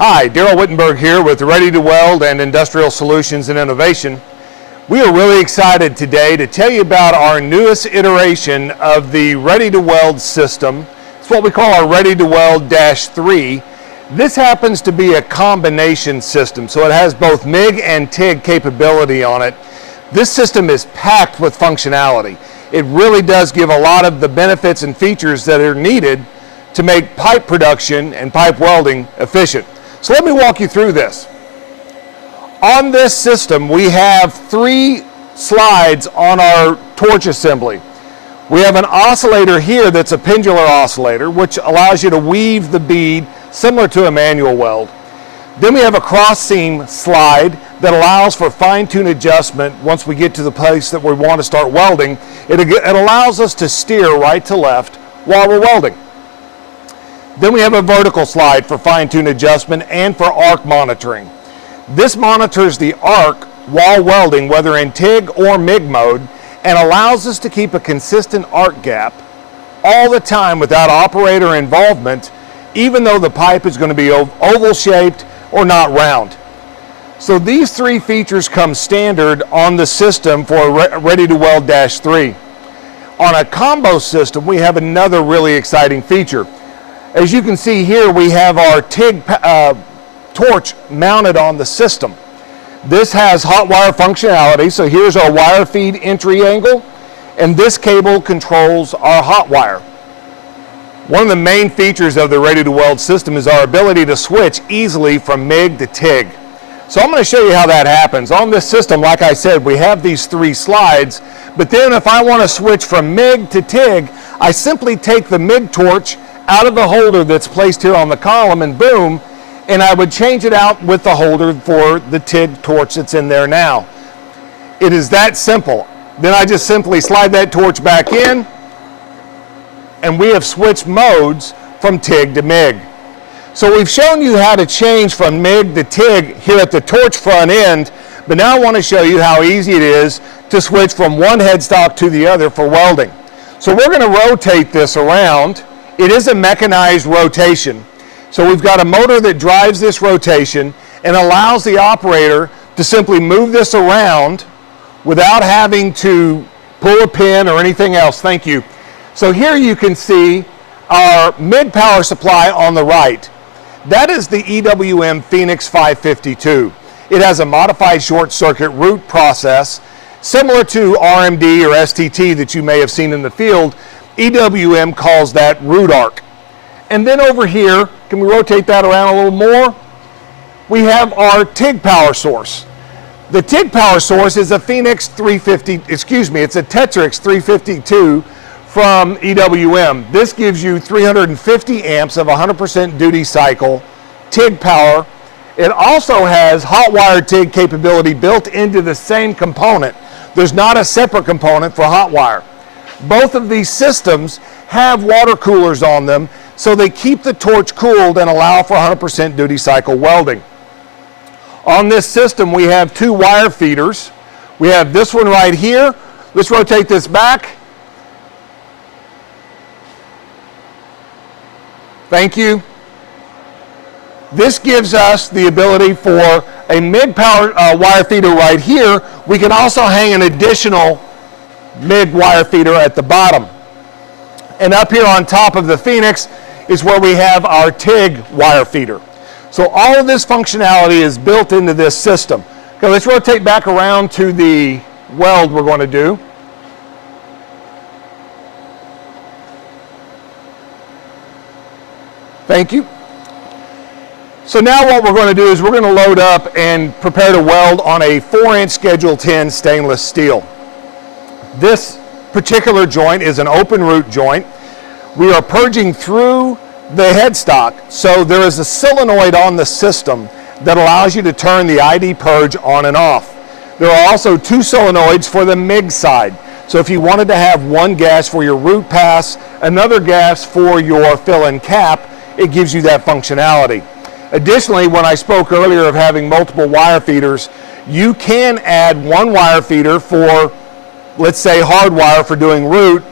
Hi, Daryl Wittenberg here with Redi2Weld and Industrial Solutions and Innovation. We are really excited today to tell you about our newest iteration of the Redi2Weld system. It's what we call our Redi2Weld-3. This happens to be a combination system, so it has both MIG and TIG capability on it. This system is packed with functionality. It really does give a lot of the benefits and features that are needed to make pipe production and pipe welding efficient. So let me walk you through this. On this system, we have 3 slides on our torch assembly. We have an oscillator here that's a pendular oscillator, which allows you to weave the bead similar to a manual weld. Then we have a cross seam slide that allows for fine-tune adjustment once we get to the place that we want to start welding. It allows us to steer right to left while we're welding. Then we have a vertical slide for fine-tune adjustment and for arc monitoring. This monitors the arc while welding, whether in TIG or MIG mode, and allows us to keep a consistent arc gap all the time without operator involvement, even though the pipe is going to be oval shaped or not round. So these 3 features come standard on the system for Redi2Weld-3. On a combo system, we have another really exciting feature. As you can see here, we have our TIG torch mounted on the system. This has hot wire functionality, so here's our wire feed entry angle, and this cable controls our hot wire. One of the main features of the Redi2Weld system is our ability to switch easily from MIG to TIG. So I'm going to show you how that happens. On this system, like I said, we have these 3 slides, but then if I want to switch from MIG to TIG, I simply take the MIG torch out of the holder that's placed here on the column, and boom, and I would change it out with the holder for the TIG torch that's in there now. It is that simple. Then I just simply slide that torch back in, and we have switched modes from TIG to MIG. So we've shown you how to change from MIG to TIG here at the torch front end, but now I want to show you how easy it is to switch from one headstock to the other for welding. So we're going to rotate this around. It is a mechanized rotation. So we've got a motor that drives this rotation and allows the operator to simply move this around without having to pull a pin or anything else. Thank you. So here you can see our MIG power supply on the right. That is the EWM Phoenix 552. It has a modified short circuit root process similar to RMD or STT that you may have seen in the field. EWM calls that root arc. And then over here, can we rotate that around a little more? We have our TIG power source. The TIG power source is a Phoenix 350, it's a Tetrix 352 from EWM. This gives you 350 amps of 100% duty cycle TIG power. It also has hot wire TIG capability built into the same component. There's not a separate component for hot wire. Both of these systems have water coolers on them, so they keep the torch cooled and allow for 100% duty cycle welding. On this system, we have 2 wire feeders. We have this one right here. Let's rotate this back. Thank you. This gives us the ability for a MIG power wire feeder right here. We can also hang an additional MIG wire feeder at the bottom. And up here on top of the Phoenix is where we have our TIG wire feeder. So all of this functionality is built into this system. Okay, let's rotate back around to the weld we're going to do. Thank you. So now what we're going to do is we're going to load up and prepare to weld on a 4-inch Schedule 10 stainless steel. This particular joint is an open root joint. We are purging through the headstock, so there is a solenoid on the system that allows you to turn the ID purge on and off. There are also 2 solenoids for the MIG side. So if you wanted to have one gas for your root pass, another gas for your fill and cap, it gives you that functionality. Additionally, when I spoke earlier of having multiple wire feeders, you can add 1 wire feeder for, let's say, hard wire for doing root,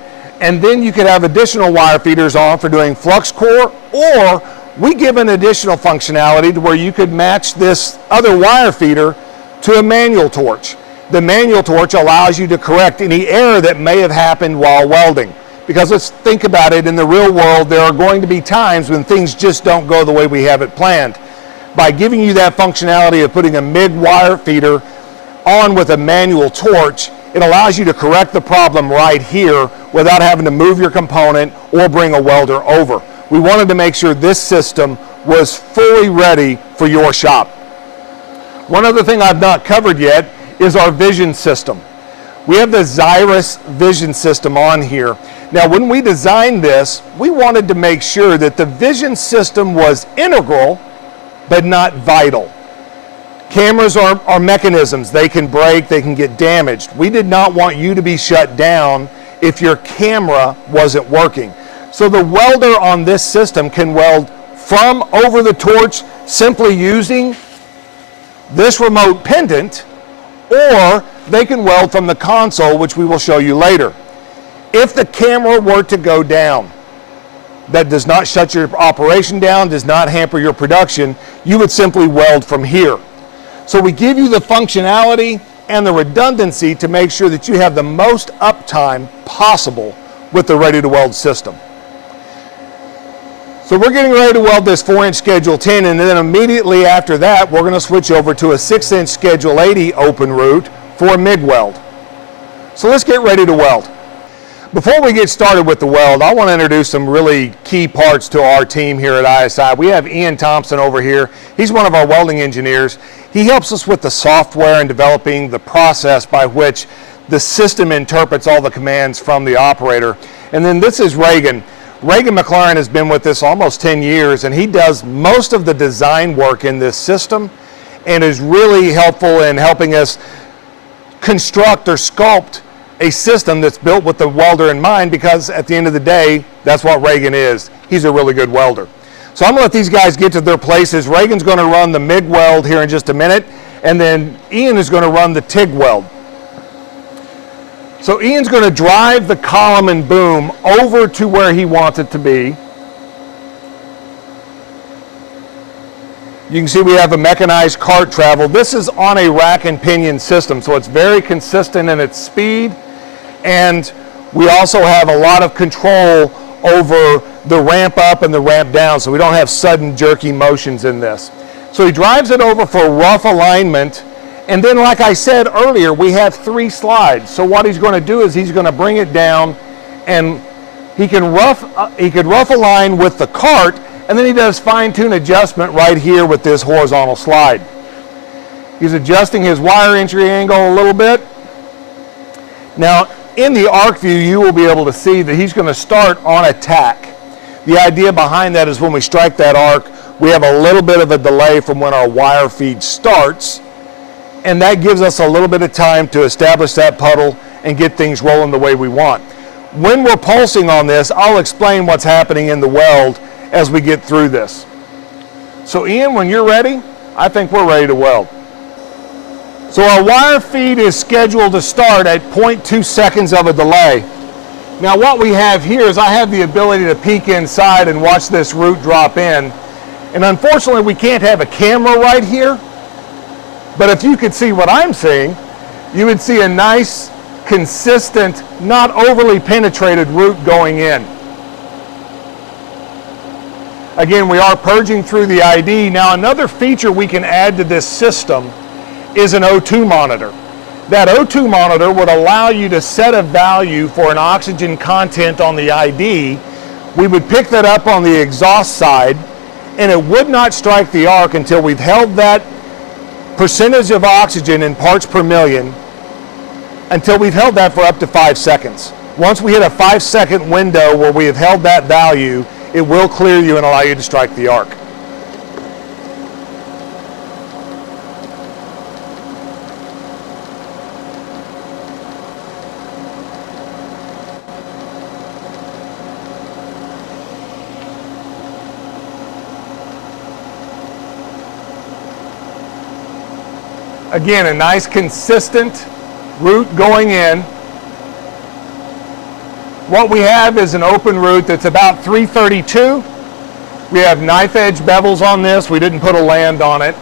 and then you could have additional wire feeders on for doing flux core or we give an additional functionality to where you could match this other wire feeder to a manual torch. The manual torch allows you to correct any error that may have happened while welding. Because let's think about it, in the real world, there are going to be times when things just don't go the way we have it planned. By giving you that functionality of putting a MIG wire feeder on with a manual torch, it allows you to correct the problem right here without having to move your component or bring a welder over. We wanted to make sure this system was fully ready for your shop. One other thing I've not covered yet is our vision system. We have the Xyrus vision system on here. Now, when we designed this, we wanted to make sure that the vision system was integral, but not vital. Cameras are mechanisms. They can break, they can get damaged. We did not want you to be shut down if your camera wasn't working. So the welder on this system can weld from over the torch simply using this remote pendant, or they can weld from the console, which we will show you later. If the camera were to go down, that does not shut your operation down, does not hamper your production, you would simply weld from here. So we give you the functionality and the redundancy to make sure that you have the most uptime possible with the Redi2Weld system. So we're getting ready to weld this 4-inch Schedule 10, and then immediately after that, we're going to switch over to a 6-inch Schedule 80 open root for a MIG weld. So let's get ready to weld. Before we get started with the weld, I want to introduce some really key parts to our team here at ISI. We have Ian Thompson over here. He's one of our welding engineers. He helps us with the software and developing the process by which the system interprets all the commands from the operator. And then this is Reagan. Reagan McLaren has been with us almost 10 years, and he does most of the design work in this system and is really helpful in helping us construct or sculpt a system that's built with the welder in mind, because at the end of the day, that's what Reagan is. He's a really good welder. So I'm going to let these guys get to their places. Reagan's going to run the MIG weld here in just a minute, and then Ian is going to run the TIG weld. So Ian's going to drive the column and boom over to where he wants it to be. You can see we have a mechanized cart travel. This is on a rack and pinion system, so it's very consistent in its speed. And we also have a lot of control over the ramp up and the ramp down, so we don't have sudden jerky motions in this. So he drives it over for rough alignment, and then like I said earlier, we have 3 slides. So what he's going to do is he's going to bring it down, and he could rough align with the cart, and then he does fine-tune adjustment right here with this horizontal slide. He's adjusting his wire entry angle a little bit. Now, in the arc view, you will be able to see that he's going to start on a tack. The idea behind that is when we strike that arc, we have a little bit of a delay from when our wire feed starts, and that gives us a little bit of time to establish that puddle and get things rolling the way we want. When we're pulsing on this, I'll explain what's happening in the weld as we get through this. So Ian, when you're ready, I think we're ready to weld. So our wire feed is scheduled to start at 0.2 seconds of a delay. Now what we have here is I have the ability to peek inside and watch this root drop in. And unfortunately we can't have a camera right here, but if you could see what I'm seeing, you would see a nice, consistent, not overly penetrated root going in. Again, we are purging through the ID. Now another feature we can add to this system is an O2 monitor. That O2 monitor would allow you to set a value for an oxygen content on the ID. We would pick that up on the exhaust side, and it would not strike the arc until we've held that percentage of oxygen in parts per million, until we've held that for up to 5 seconds. Once we hit a 5-second window where we have held that value, it will clear you and allow you to strike the arc. Again, a nice consistent root going in. What we have is an open root that's about 332. We have knife edge bevels on this. We didn't put a land on it.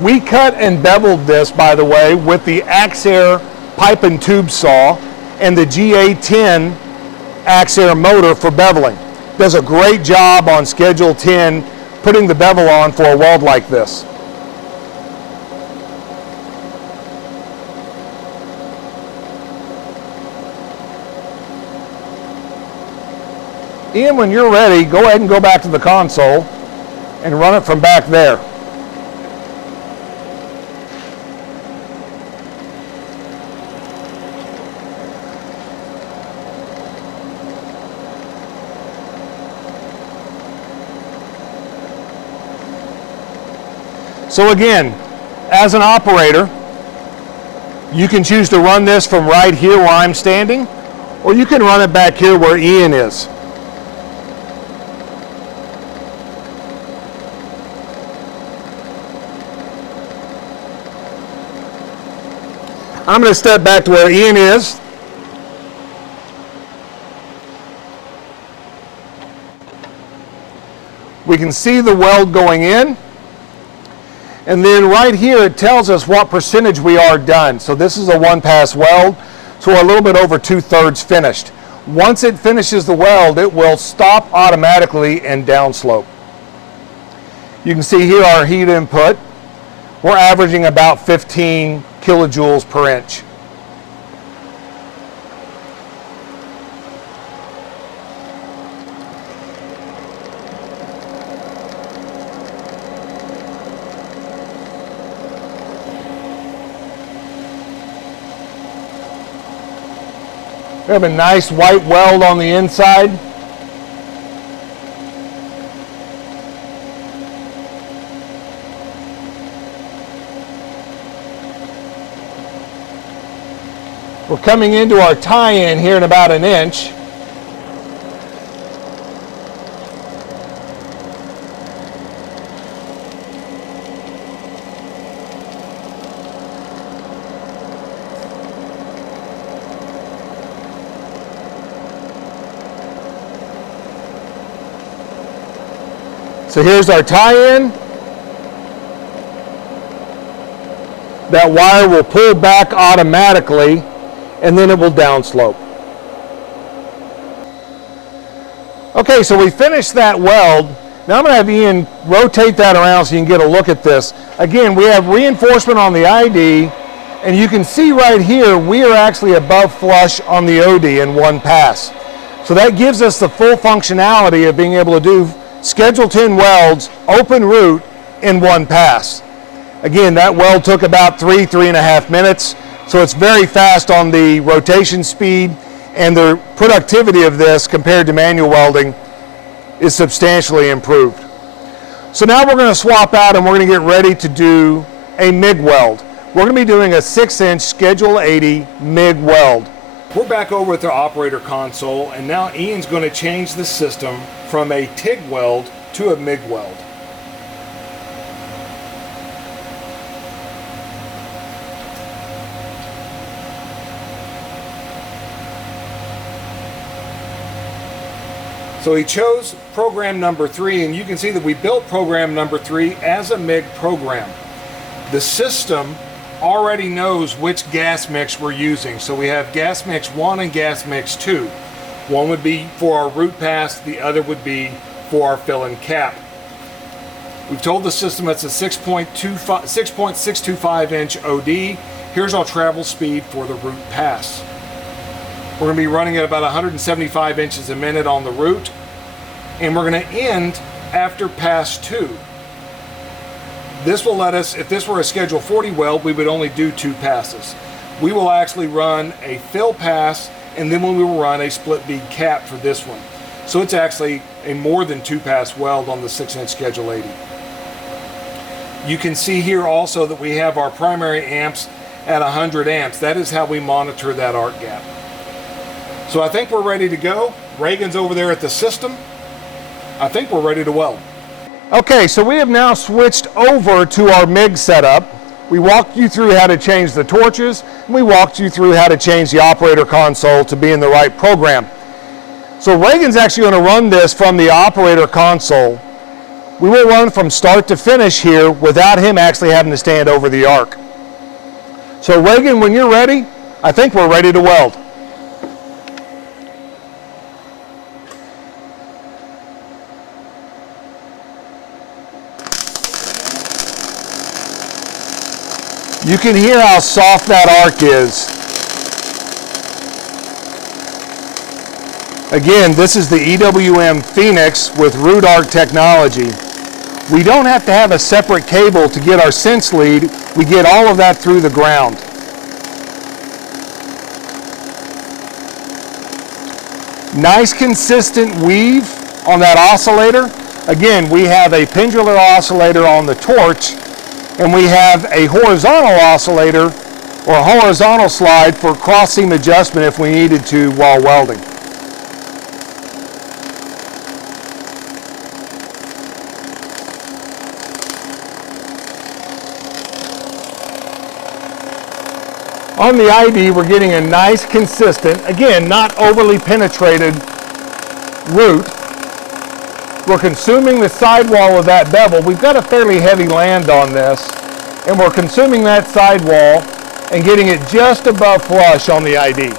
We cut and beveled this, by the way, with the Axair pipe and tube saw and the GA10 Axair motor for beveling. Does a great job on Schedule 10 putting the bevel on for a weld like this. Ian, when you're ready, go ahead and go back to the console and run it from back there. So again, as an operator, you can choose to run this from right here where I'm standing, or you can run it back here where Ian is. I'm going to step back to where Ian is. We can see the weld going in. And then right here it tells us what percentage we are done. So this is a one-pass weld, so we're a little bit over 2/3 finished. Once it finishes the weld, it will stop automatically and downslope. You can see here our heat input. We're averaging about 15 kilojoules per inch. We have a nice white weld on the inside. We're coming into our tie-in here in about an inch. So here's our tie-in. That wire will pull back automatically and then it will downslope. Okay, so we finished that weld. Now I'm going to have Ian rotate that around so you can get a look at this. Again, we have reinforcement on the ID, and you can see right here we are actually above flush on the OD in one pass. So that gives us the full functionality of being able to do Schedule 10 welds, open root, in one pass. Again, that weld took about 3.5 minutes, so it's very fast on the rotation speed, and the productivity of this compared to manual welding is substantially improved. So now we're going to swap out and we're going to get ready to do a MIG weld. We're going to be doing a 6-inch Schedule 80 MIG weld. We're back over at the operator console, and now Ian's going to change the system from a TIG weld to a MIG weld. So he chose program number 3, and you can see that we built program number 3 as a MIG program. The system already knows which gas mix we're using. So we have gas mix 1 and gas mix 2. One would be for our root pass, the other would be for our fill and cap. We've told the system it's a 6.625 inch OD. Here's our travel speed for the root pass. We're going to be running at about 175 inches a minute on the root, and we're going to end after pass 2. This will let us, if this were a Schedule 40 weld, we would only do 2 passes. We will actually run a fill pass, and then we will run a split bead cap for this one. So it's actually a more than 2-pass weld on the 6-inch Schedule 80. You can see here also that we have our primary amps at 100 amps. That is how we monitor that arc gap. So I think we're ready to go. Reagan's over there at the system. I think we're ready to weld. Okay, so we have now switched over to our MIG setup. We walked you through how to change the torches, and we walked you through how to change the operator console to be in the right program. So Reagan's actually going to run this from the operator console We will run from start to finish here without him actually having to stand over the arc. So Reagan, when you're ready, I think we're ready to weld. You can hear how soft that arc is. Again, this is the EWM Phoenix with root arc technology. We don't have to have a separate cable to get our sense lead. We get all of that through the ground. Nice consistent weave on that oscillator. Again, we have a pendular oscillator on the torch, and we have a horizontal oscillator or horizontal slide for cross seam adjustment if we needed to while welding. On the ID, we're getting a nice, consistent, again, not overly penetrated root. We're consuming the sidewall of that bevel. We've got a fairly heavy land on this, and we're consuming that sidewall and getting it just above flush on the ID.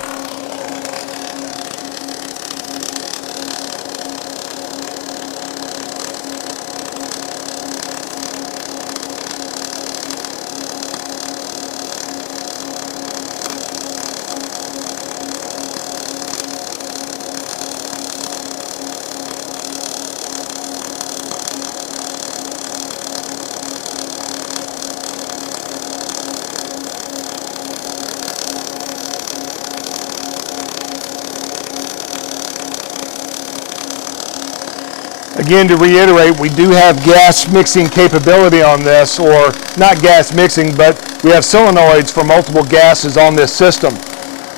Again, to reiterate, we do have gas mixing capability on this, or not gas mixing, but we have solenoids for multiple gases on this system.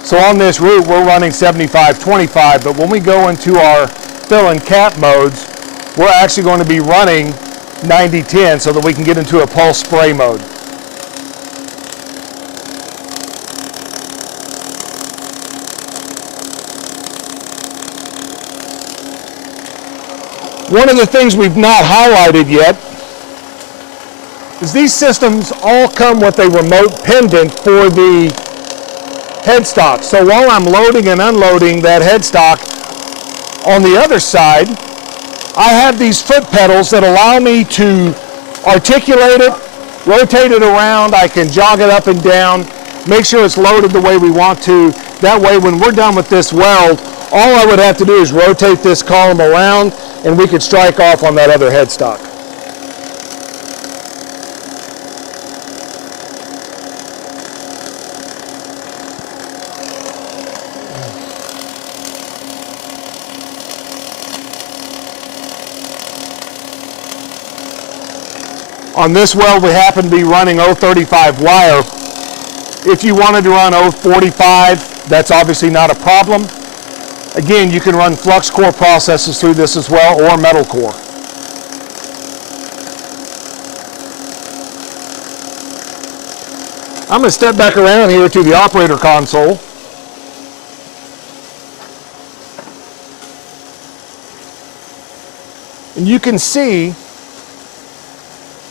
So on this route, we're running 75-25, but when we go into our fill and cap modes, we're actually going to be running 90-10 so that we can get into a pulse spray mode. One of the things we've not highlighted yet is these systems all come with a remote pendant for the headstock. So while I'm loading and unloading that headstock, on the other side, I have these foot pedals that allow me to articulate it, rotate it around. I can jog it up and down, make sure it's loaded the way we want to. That way, when we're done with this weld, all I would have to do is rotate this column around, and we could strike off on that other headstock. On this weld, we happen to be running 035 wire. If you wanted to run 045, that's obviously not a problem. Again, you can run flux core processes through this as well, or metal core. I'm going to step back around here to the operator console. And you can see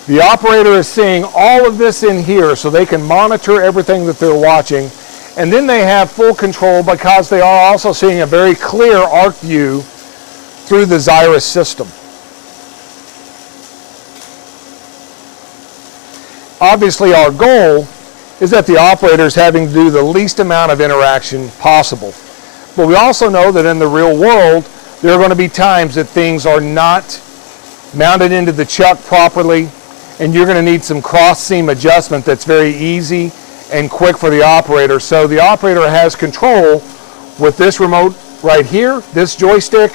the operator is seeing all of this in here so they can monitor everything that they're watching. And then they have full control because they are also seeing a very clear arc view through the Xyrus system. Obviously, our goal is that the operator is having to do the least amount of interaction possible. But we also know that in the real world, there are going to be times that things are not mounted into the chuck properly, and you're going to need some cross-seam adjustment that's very easy and quick for the operator. So the operator has control with this remote right here, this joystick,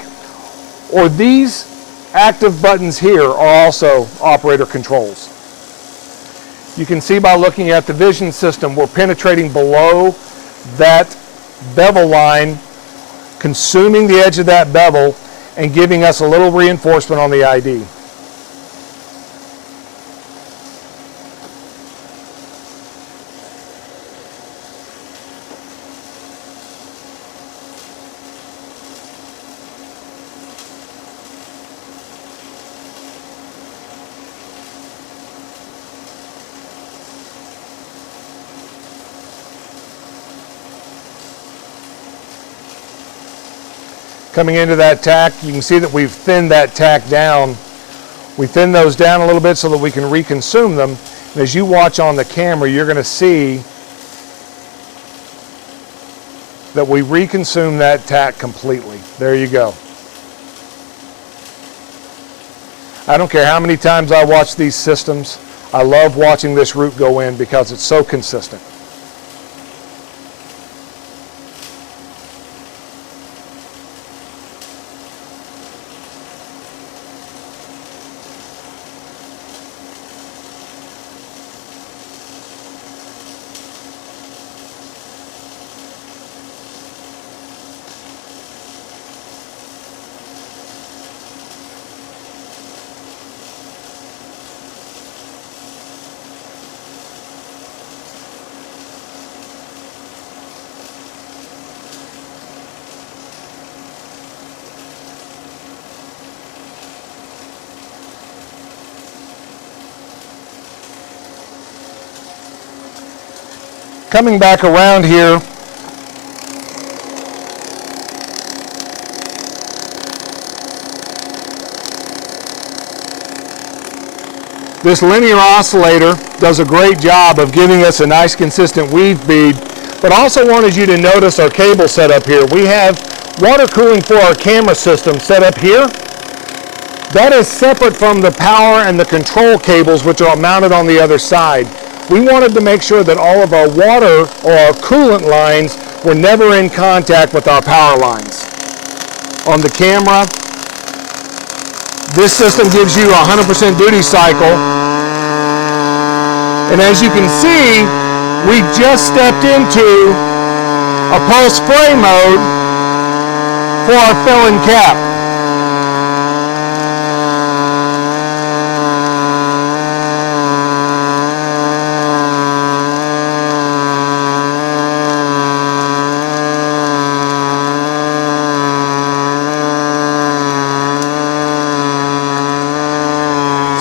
or these active buttons here are also operator controls. You can see by looking at the vision system, we're penetrating below that bevel line, consuming the edge of that bevel, and giving us a little reinforcement on the ID. coming into that tack. You can see that we've thinned that tack down. We thin those down a little bit so that we can reconsume them. And as you watch on the camera, you're going to see that we reconsume that tack completely. There you go. I don't care how many times I watch these systems. I love watching this root go in because it's so consistent. Coming back around here, this linear oscillator does a great job of giving us a nice consistent weave bead, but also wanted you to notice our cable setup here. We have water cooling for our camera system set up here. That is separate from the power and the control cables, which are mounted on the other side. We wanted to make sure that all of our water or our coolant lines were never in contact with our power lines. On the camera, this system gives you a 100% duty cycle. And as you can see, we just stepped into a pulse spray mode for our fill-in cap.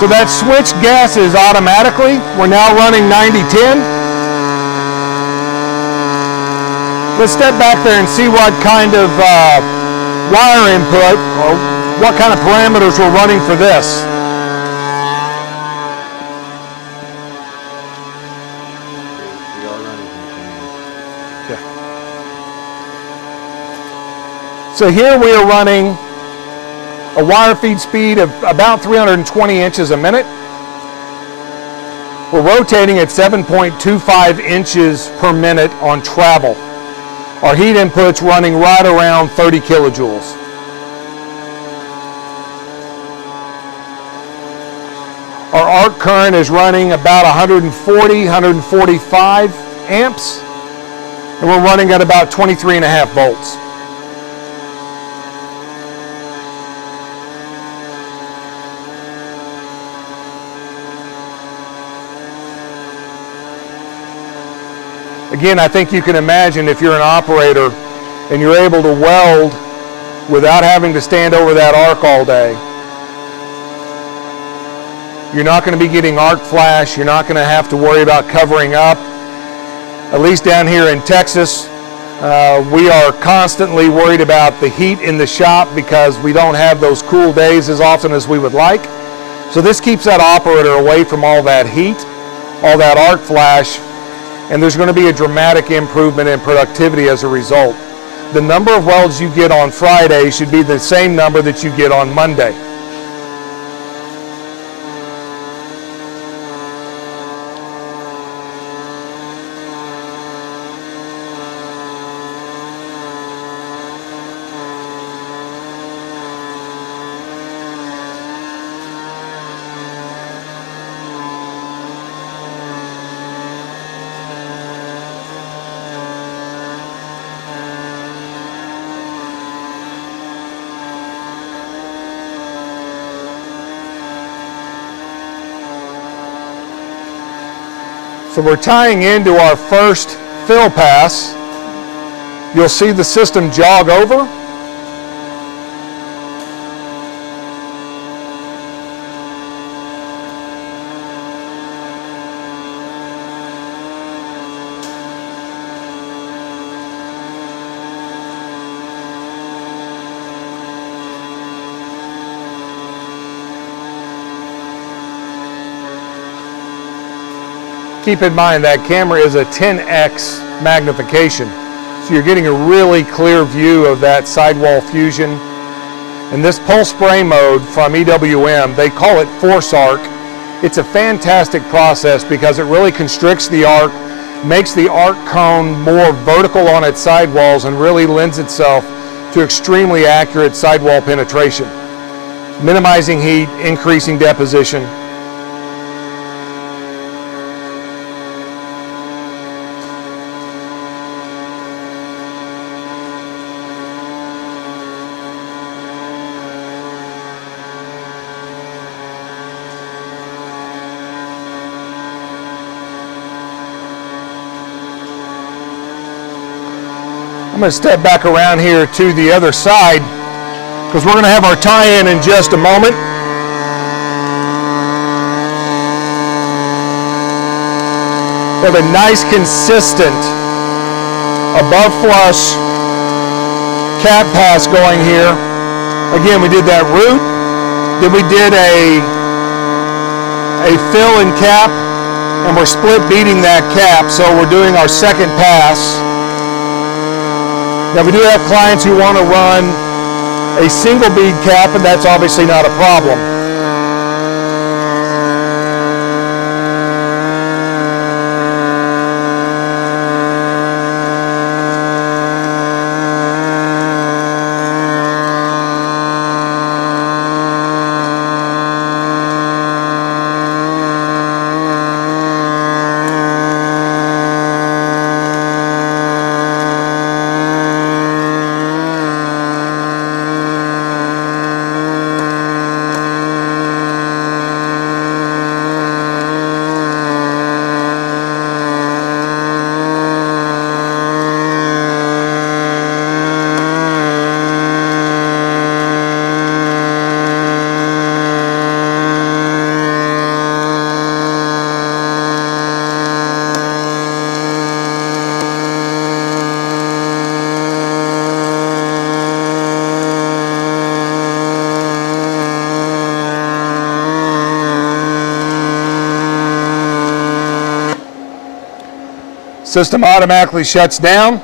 So that switch gases automatically. We're now running 90-10. Let's step back there and see what kind of wire input or what kind of parameters we're running for this. Okay. So here we are running a wire feed speed of about 320 inches a minute. We're rotating at 7.25 inches per minute on travel. Our heat input's running right around 30 kilojoules. Our arc current is running about 140, 145 amps, and we're running at about 23.5 volts. Again, I think you can imagine if you're an operator and you're able to weld without having to stand over that arc all day, you're not going to be getting arc flash. You're not going to have to worry about covering up. At least down here in Texas, we are constantly worried about the heat in the shop because we don't have those cool days as often as we would like. So this keeps that operator away from all that heat, all that arc flash, and there's going to be a dramatic improvement in productivity as a result. The number of welds you get on Friday should be the same number that you get on Monday. So we're tying into our first fill pass. You'll see the system jog over. Keep in mind that camera is a 10x magnification, so you're getting a really clear view of that sidewall fusion. And this pulse spray mode from EWM, they call it force arc. It's a fantastic process because it really constricts the arc, makes the arc cone more vertical on its sidewalls, and really lends itself to extremely accurate sidewall penetration, minimizing heat, increasing deposition. I'm going to step back around here to the other side because we're going to have our tie-in in just a moment. We have a nice, consistent, above flush cap pass going here. Again, we did that root, then we did a fill and cap, and we're split beading that cap, so we're doing our second pass. Now we do have clients who want to run a single bead cap, and that's obviously not a problem. System automatically shuts down.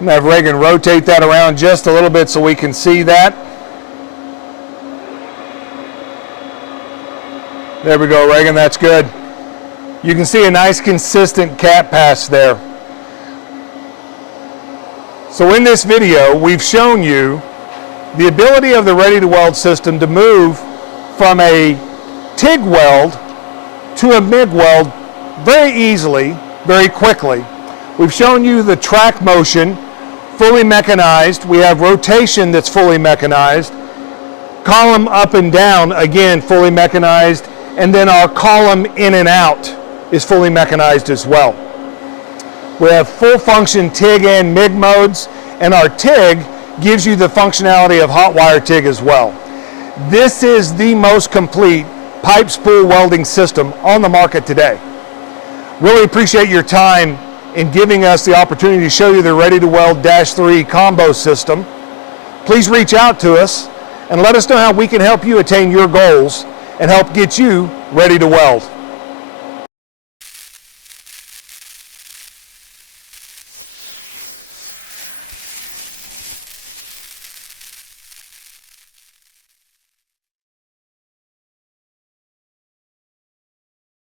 I'm going to have Reagan rotate that around just a little bit so we can see that. There we go, Reagan, that's good. You can see a nice consistent cap pass there. So in this video, we've shown you the ability of the Redi2Weld system to move from a TIG weld to a MIG weld very easily, very quickly. We've shown you the track motion, fully mechanized. We have rotation that's fully mechanized. Column up and down, again, fully mechanized. And then our column in and out is fully mechanized as well. We have full function TIG and MIG modes, and our TIG gives you the functionality of hot wire TIG as well. This is the most complete pipe spool welding system on the market today. Really appreciate your time in giving us the opportunity to show you the Redi2Weld-3 Combo System. Please reach out to us and let us know how we can help you attain your goals and help get you ready to weld.